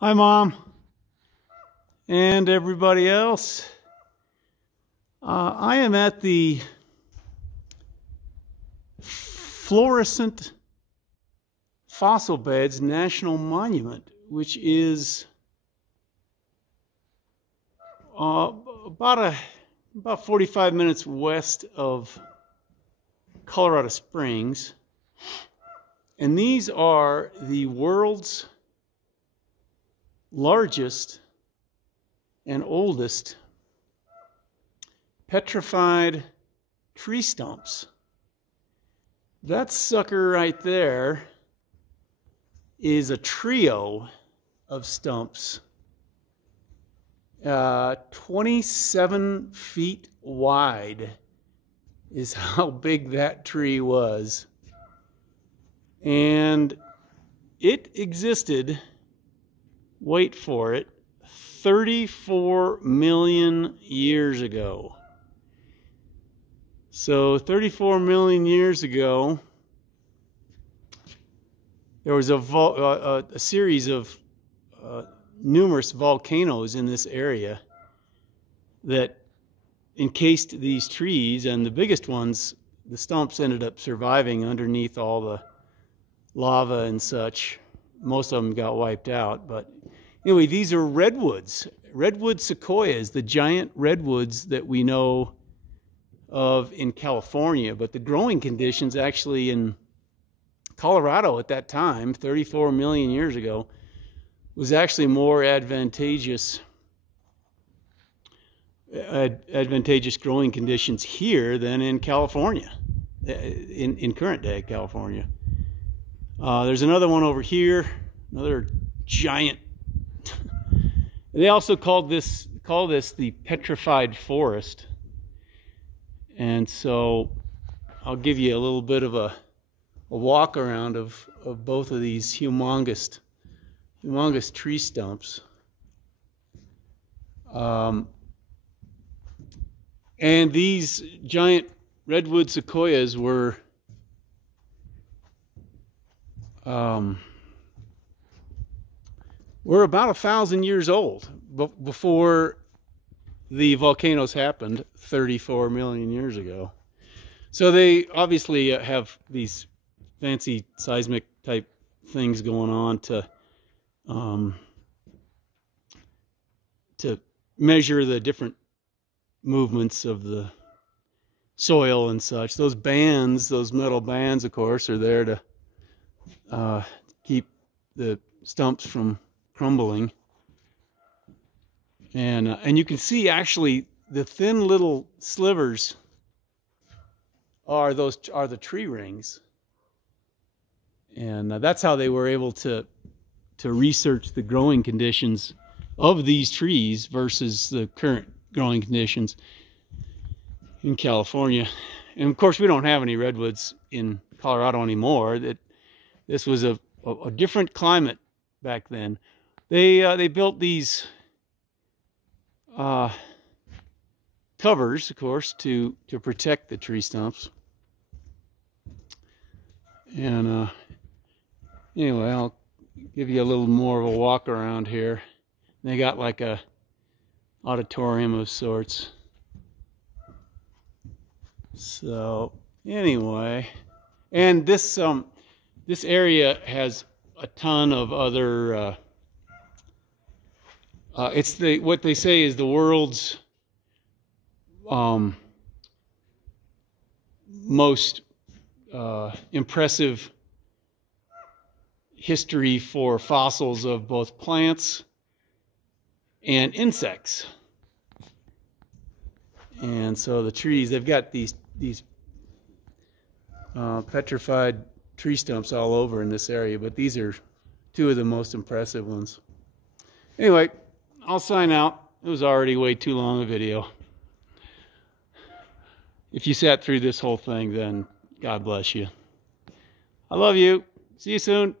Hi, Mom, and everybody else. I am at the Florissant Fossil Beds National Monument, which is about 45 minutes west of Colorado Springs. And these are the world's largest and oldest petrified tree stumps. That sucker right there is a trio of stumps, 27 feet wide is how big that tree was. And it existed, wait for it, 34 million years ago. So 34 million years ago, there was a series of numerous volcanoes in this area that encased these trees, and the biggest ones, the stumps, ended up surviving underneath all the lava and such. Most of them got wiped out, but anyway, these are redwoods, redwood sequoias, the giant redwoods that we know of in California. But the growing conditions actually in Colorado at that time, 34 million years ago, was actually more advantageous growing conditions here than in California, in current day California. There's another one over here, another giant. They also call this the petrified forest. And so I'll give you a little bit of a walk around of both of these humongous tree stumps. And these giant redwood sequoias were about 1,000 years old before the volcanoes happened 34 million years ago. So they obviously have these fancy seismic type things going on to measure the different movements of the soil and such. Those bands, those metal bands, of course, are there to keep the stumps from crumbling. And you can see actually the thin little slivers are the tree rings. And that's how they were able to research the growing conditions of these trees versus the current growing conditions in California. And of course, we don't have any redwoods in Colorado anymore. This was a different climate back then. They built these covers, of course, to protect the tree stumps. And anyway, I'll give you a little more of a walk around here. They got like a auditorium of sorts. So anyway, and this area has a ton of other it's what they say is the world's most impressive history for fossils of both plants and insects. And so the trees, they've got these petrified tree stumps all over in this area, but these are two of the most impressive ones. Anyway, I'll sign out. It was already way too long a video. If you sat through this whole thing, then God bless you. I love you. See you soon.